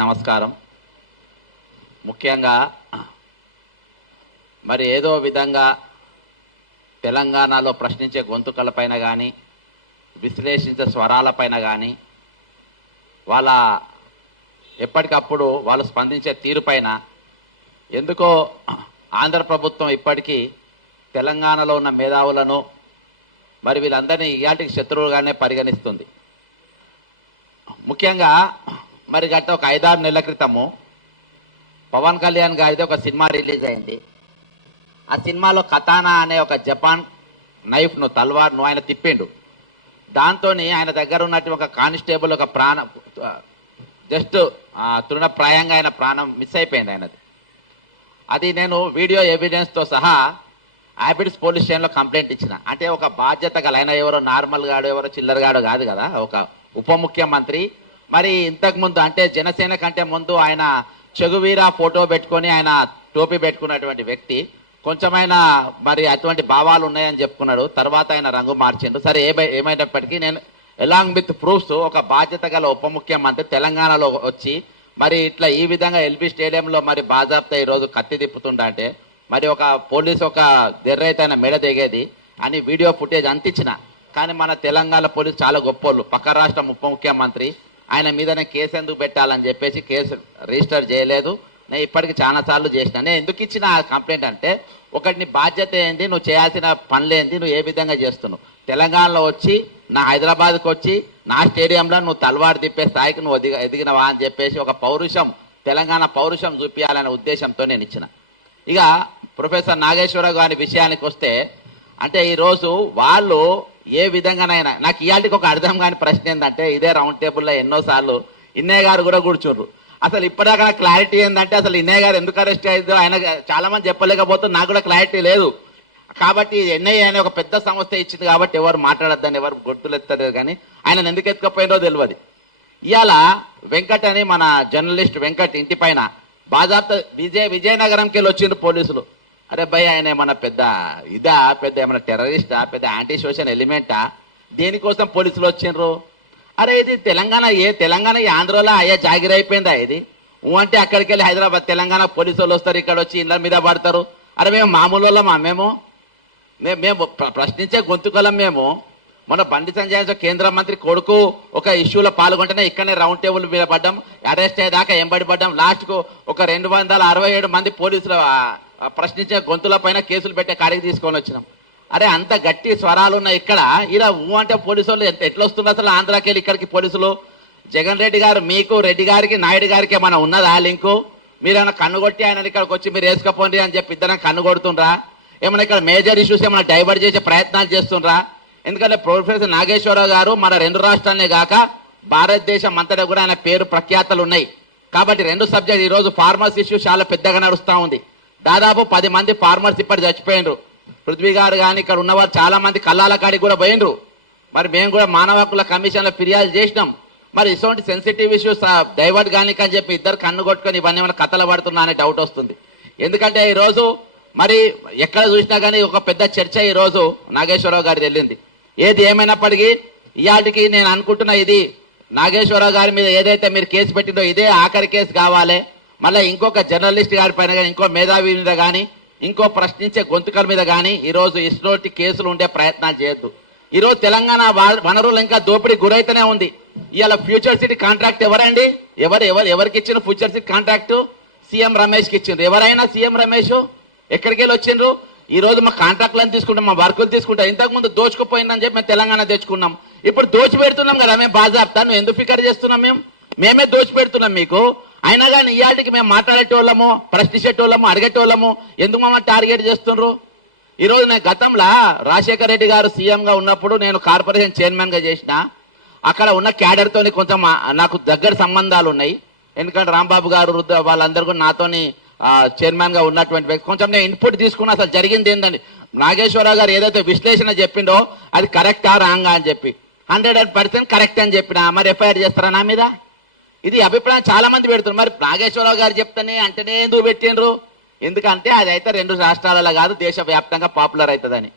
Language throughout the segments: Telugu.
నమస్కారం. ముఖ్యంగా మరి ఏదో విధంగా తెలంగాణలో ప్రశ్నించే గొంతుకలపైన కానీ విశ్లేషించే స్వరాలపైన కానీ వాళ్ళ ఎప్పటికప్పుడు వాళ్ళు స్పందించే తీరుపైన ఎందుకో ఆంధ్ర ప్రభుత్వం ఇప్పటికీ తెలంగాణలో ఉన్న మేధావులను మరి వీళ్ళందరినీ ఇయాటికి శత్రువులుగానే పరిగణిస్తుంది. ముఖ్యంగా మరి గత ఒక 5-6 నెలల క్రితము పవన్ కళ్యాణ్ గారిది ఒక సినిమా రిలీజ్ అయింది. ఆ సినిమాలో కతానా అనే ఒక జపాన్ నైఫ్ను తల్వార్ను ఆయన తిప్పిండు. దాంతో ఆయన దగ్గర ఉన్నట్టు ఒక కానిస్టేబుల్ ఒక ప్రాణం జస్ట్ తృణప్రాయంగా ఆయన ప్రాణం మిస్ అయిపోయింది ఆయనది. అది నేను వీడియో ఎవిడెన్స్తో సహా హ్యాబిట్స్ పోలీస్ స్టేషన్లో కంప్లైంట్ ఇచ్చిన. అంటే ఒక బాధ్యత గల ఆయన ఎవరో నార్మల్ గాడు ఎవరో చిల్లరగాడు కాదు కదా, ఒక ఉప ముఖ్యమంత్రి. మరి ఇంతకుముందు అంటే జనసేన కంటే ముందు ఆయన చెగువీర ఫోటో పెట్టుకొని ఆయన టోపీ పెట్టుకున్నటువంటి వ్యక్తి. కొంచెమైనా మరి అటువంటి భావాలు ఉన్నాయని చెప్పుకున్నాడు. తర్వాత ఆయన రంగు మార్చిండు. సరే ఏమైనప్పటికీ నేను ఎలాంగ్ విత్ ప్రూఫ్స్ ఒక బాధ్యత గల ఉప ముఖ్యమంత్రి తెలంగాణలో వచ్చి మరి ఇట్లా ఈ విధంగా ఎల్బీ స్టేడియంలో మరి బాజాబ్తా ఈరోజు కత్తి తిప్పుతుంటే మరి ఒక పోలీసు ఒక దెర్రైతే ఆయన మెడ దిగేది అని వీడియో ఫుటేజ్ అంతించిన. కానీ మన తెలంగాణ పోలీసు చాలా గొప్పోళ్ళు. పక్క రాష్ట్రం ఉప ముఖ్యమంత్రి ఆయన మీదనే కేసు ఎందుకు పెట్టాలని చెప్పేసి కేసు రిజిస్టర్ చేయలేదు. నేను ఇప్పటికి చాలాసార్లు చేసిన. నేను ఎందుకు ఇచ్చిన కంప్లైంట్ అంటే ఒకటి నీ బాధ్యత ఏంది, నువ్వు చేయాల్సిన పనులేంది, నువ్వు ఏ విధంగా చేస్తున్నావు. తెలంగాణలో వచ్చి నా హైదరాబాద్కి వచ్చి నా స్టేడియంలో నువ్వు తలవారు తిప్పే స్థాయికి నువ్వు ఎదిగినవా అని చెప్పేసి ఒక పౌరుషం తెలంగాణ పౌరుషం చూపించాలనే ఉద్దేశంతో నేను ఇచ్చిన. ఇక ప్రొఫెసర్ నాగేశ్వరరావు గారి విషయానికి వస్తే అంటే ఈరోజు వాళ్ళు ఏ విధంగానైనా నాకు ఇవాళకి ఒక అర్థం కాని ప్రశ్న ఏంటంటే ఇదే రౌండ్ టేబుల్లో ఎన్నోసార్లు ఇన్నయ్య గారు కూడా కూర్చుండ్రు. అసలు ఇప్పటిదాకా క్లారిటీ ఏంటంటే అసలు ఇన్నయ్య గారు ఎందుకు అరెస్ట్ అయ్యిందో ఆయన చాలా మంది చెప్పలేకపోతే నాకు కూడా క్లారిటీ లేదు. కాబట్టి ఎన్ఐఏ అనే ఒక పెద్ద సంస్థ ఇచ్చింది కాబట్టి ఎవరు మాట్లాడద్దని ఎవరు గొడ్డులు ఎత్తలేదు. కానీ ఆయన ఎందుకు ఎత్తుకపోయిందో తెలియదు. ఇవాళ వెంకట్ అని మన జర్నలిస్ట్ వెంకట్ ఇంటి పైన బాజాబ్తా విజయనగరంకి వెళ్ళి వచ్చిండ్రు పోలీసులు. అరే భయ్ ఆయన ఏమన్నా పెద్ద పెద్ద ఏమన్నా టెర్రరిస్టా, పెద్ద యాంటీ సోషల్ ఎలిమెంటా, దేనికోసం పోలీసులు వచ్చిండ్రు? అరే ఇది తెలంగాణ ఈ ఆంధ్రలో అయ్యా జాగిరైపోయిందా ఇది? అంటే అక్కడికి వెళ్ళి హైదరాబాద్ తెలంగాణ పోలీసు వాళ్ళు వస్తారు, ఇక్కడ వచ్చి ఇళ్ళ మీద పడతారు. అరే మేము మామూలు వాళ్ళమా? మేము ప్రశ్నించే గొంతుకలం. మేము మన బండి సంజయ్ కేంద్ర మంత్రి కొడుకు ఒక ఇష్యూలో పాల్గొంటేనే ఇక్కడనే రౌండ్ టేబుల్ మీద పడ్డాం, అరెస్ట్ అయ్యేదాకా ఎంబడి పడ్డాం. లాస్ట్కు ఒక 267 మంది పోలీసులు ప్రశ్నించే గొంతుల పైన కేసులు పెట్టే కాడికి తీసుకొని వచ్చినాం. అరే అంత గట్టి స్వరాలు ఉన్నాయి ఇక్కడ. ఇలా అంటే పోలీసు వాళ్ళు ఎట్లా వస్తున్నారు అసలు ఆంధ్రాకి వెళ్ళి ఇక్కడికి పోలీసులు? జగన్ రెడ్డి గారు మీకు రెడ్డి గారికి నాయుడు గారికి ఏమైనా ఉన్నదా లింకు? మీరేమైనా కన్ను కొట్టి ఆయన ఇక్కడికి వచ్చి మీరు వేసుకపోండి అని చెప్పి ఇద్దరం కన్ను కొడుతుండ్రా? ఏమైనా ఇక్కడ మేజర్ ఇష్యూస్ ఏమైనా డైవర్ట్ చేసే ప్రయత్నాలు చేస్తుండ్రా? ఎందుకంటే ప్రొఫెసర్ నాగేశ్వరరావు గారు మన 2 రాష్ట్రాలనే కాక భారతదేశం అంతటా కూడా ఆయన పేరు ప్రఖ్యాతలు ఉన్నాయి. కాబట్టి 2 సబ్జెక్ట్ ఈరోజు ఫార్మర్స్ ఇష్యూ చాలా పెద్దగా నడుస్తూ ఉంది. దాదాపు 10 మంది ఫార్మర్స్ ఇప్పటి చచ్చిపోయినరు. పృథ్వీ గారు కానీ ఇక్కడ ఉన్నవారు చాలా మంది కల్లాల కాడికి కూడా పోయినరు. మరి మేము కూడా మానవ హక్కుల కమిషన్లో ఫిర్యాదు చేసినాం. మరి ఇటువంటి సెన్సిటివ్ ఇష్యూస్ డైవర్ట్ కానీ అని చెప్పి ఇద్దరు కన్ను కొట్టుకొని ఇవన్నీ ఏమైనా కథలు పడుతున్నా అనే డౌట్ వస్తుంది. ఎందుకంటే ఈరోజు మరి ఎక్కడ చూసినా కానీ ఒక పెద్ద చర్చ ఈరోజు నాగేశ్వరరావు గారి వెళ్ళింది. ఏది ఏమైనప్పటికీ ఇవాటికి నేను అనుకుంటున్నా ఇది నాగేశ్వరరావు గారి మీద ఏదైతే మీరు కేసు పెట్టిందో ఇదే ఆఖరి కేసు కావాలి. మళ్ళీ ఇంకొక జర్నలిస్ట్ గారి పైన కానీ ఇంకో మేధావి మీద కానీ ఇంకో ప్రశ్నించే గొంతుకల మీద కానీ ఈరోజు ఇటువంటి కేసులు ఉండే ప్రయత్నాలు చేయొద్దు. ఈరోజు తెలంగాణ వనరులు ఇంకా దోపిడీ గురైతేనే ఉంది. ఇవాళ ఫ్యూచర్ సిటీ కాంట్రాక్ట్ ఎవరండి? ఎవరికి ఇచ్చిన ఫ్యూచర్ సిటీ కాంట్రాక్టు? సీఎం రమేష్కి ఇచ్చిండ్రు. ఎవరైనా సీఎం రమేష్ ఎక్కడికి వెళ్ళి వచ్చిండ్రు? ఈ రోజు మా కాంట్రాక్ట్లను తీసుకుంటాం, మా వర్కులు తీసుకుంటాం. ఇంతకుముందు దోచుకుపోయిందని చెప్పి మేము తెలంగాణ తెచ్చుకున్నాం. ఇప్పుడు దోచి పెడుతున్నాం కదా మేము బాజాబ్తా. నువ్వు ఎందుకు ఫికర్ చేస్తున్నాం? మేమే దోచి పెడుతున్నాం మీకు. అయినా కానీ ఇవాటికి మేము మాట్లాడేటోళ్ళము, ప్రశ్నించేటోళ్ళము, అడిగేటోళ్ళము ఎందుకు మమ్మల్ని టార్గెట్ చేస్తుండ్రు? ఈరోజు నేను గతంలో రాజశేఖర రెడ్డి గారు సీఎంగా ఉన్నప్పుడు నేను కార్పొరేషన్ చైర్మన్గా చేసిన. అక్కడ ఉన్న క్యాడర్తో కొంచెం నాకు దగ్గర సంబంధాలు ఉన్నాయి. ఎందుకంటే రాంబాబు గారు వాళ్ళందరూ కూడా నాతోని చైర్మన్గా ఉన్నటువంటి వ్యక్తి. కొంచెం నేను ఇన్పుట్ తీసుకున్నా అసలు జరిగింది ఏంటండి. నాగేశ్వరరావు గారు ఏదైతే విశ్లేషణ చెప్పిండో అది కరెక్టా రాంగా అని చెప్పి 100% కరెక్ట్ అని చెప్పిన. మరి ఎఫ్ఐఆర్ చేస్తారా నా మీద? ఇది అభిప్రాయం చాలా మంది పెడుతున్నారు. మరి నాగేశ్వరరావు గారు చెప్తానే అంటేనే ఎందుకు పెట్టిండ్రు? ఎందుకంటే అది అయితే 2 రాష్ట్రాలలో కాదు దేశవ్యాప్తంగా పాపులర్ అవుతుందని.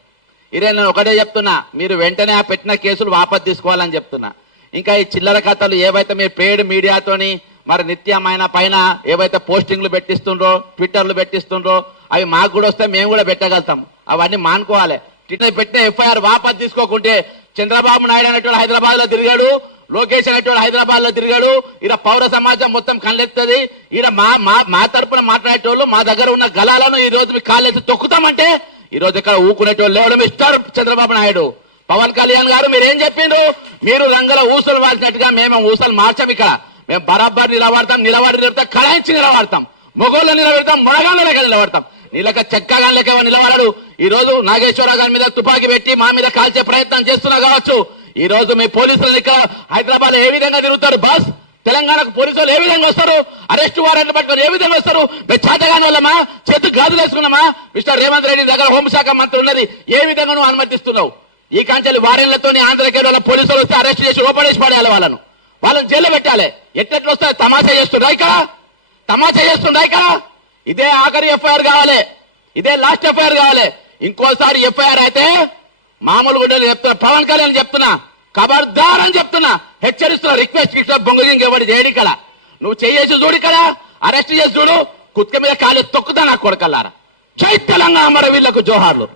ఇదే నేను ఒకటే చెప్తున్నా, మీరు వెంటనే ఆ పెట్టిన కేసులు వాపసు తీసుకోవాలని చెప్తున్నా. ఇంకా ఈ చిల్లర కథలు ఏవైతే మీరు పేడ్ మీడియాతోని మరి నిత్యమైన పైన ఏవైతే పోస్టింగ్లు పెట్టిస్తుండ్రో ట్విట్టర్లు పెట్టిస్తుండ్రో అవి మాకు కూడా వస్తే మేము కూడా పెట్టగలుగుతాం. అవన్నీ మానుకోవాలి. ట్విట్టర్ పెట్టిన ఎఫ్ఐఆర్ వాపస్ తీసుకోకుంటే చంద్రబాబు నాయుడు అనేటువంటి హైదరాబాద్ లో తిరిగాడు, లోకేష్ అనేటువంటి హైదరాబాద్ లో తిరిగాడు. ఈడ పౌర సమాజం మొత్తం కళ్ళెత్తది. ఈడ మా తరపున మాట్లాడేటోళ్ళు మా దగ్గర ఉన్న గలాలను ఈ రోజు మీ కాళ్ళెత్తి తొక్కుతామంటే ఈ రోజు ఇక్కడ ఊకునేటోళ్ళు లేవడం మిస్టర్ చంద్రబాబు నాయుడు. పవన్ కళ్యాణ్ గారు మీరేం చెప్పిండ్రు? మీరు రంగుల ఊసలు వాల్చినట్టుగా మేము ఊసలు మార్చాం. ఇక్కడ మేము బరాబర్ నిలబడతాం, కళాయించి నిలబడతాం, మొగోళ్ళు నిలబెడతాం, మొనగాళ్ళ లెక్క నిలబడతాం. నీళ్ళక చెక్కగా లెక్క నిలబడడు. ఈ రోజు నాగేశ్వరరావు గారి మీద తుపాకీ పెట్టి మా మీద కాల్చే ప్రయత్నం చేస్తున్నా కావచ్చు. ఈ రోజు మీ పోలీసులు ఇక్కడ హైదరాబాద్ ఏ విధంగా తిరుగుతారు బాస్? తెలంగాణకు పోలీసులు ఏ విధంగా వస్తారు? అరెస్ట్ వారెంట్ పట్టుకొని ఏ విధంగా వస్తారు? మేము చేతగాని వాళ్ళమా? చేతుకు గాజులు వేసుకున్నామా? మిస్టర్ రేవంత్ రెడ్డి దగ్గర హోంశాఖ మంత్రి ఉన్నది, ఏ విధంగా నువ్వు అనుమతిస్తున్నావు? ఈ కాంచెలు వారెన్లతో ఆంధ్రకేడ్ వాళ్ళ పోలీసులు వస్తే అరెస్ట్ చేసి లోపడేసి పడేయాలి, వాళ్ళని జైల్లో పెట్టాలి. ఎట్టెట్లు వస్తే తమాషా చేస్తుండ్రా ఇక్కడ? తమాషా చేస్తుండ్రా ఇక్కడ? ఇదే ఆఖరి ఎఫ్ఐఆర్ కావాలి, ఇదే లాస్ట్ ఎఫ్ఐఆర్ కావాలి. ఇంకోసారి ఎఫ్ఐఆర్ అయితే మామూలు గుడ్డలు చెప్తున్నా, పవన్ కళ్యాణ్ చెప్తున్నా, ఖబర్దార్ అని చెప్తున్నా, హెచ్చరిస్తున్నా. రిక్వెస్ట్ బొంగజింగ్ ఎవరు చేయడు ఇక్కడ. నువ్వు చేసి చూడు, ఇక్కడ అరెస్ట్ చేసి చూడు, కుత్క మీద కాలు తొక్కుతా నా కొడకల్లారా. జై తెలంగాణ, మరి వీళ్ళకు జోహార్లు.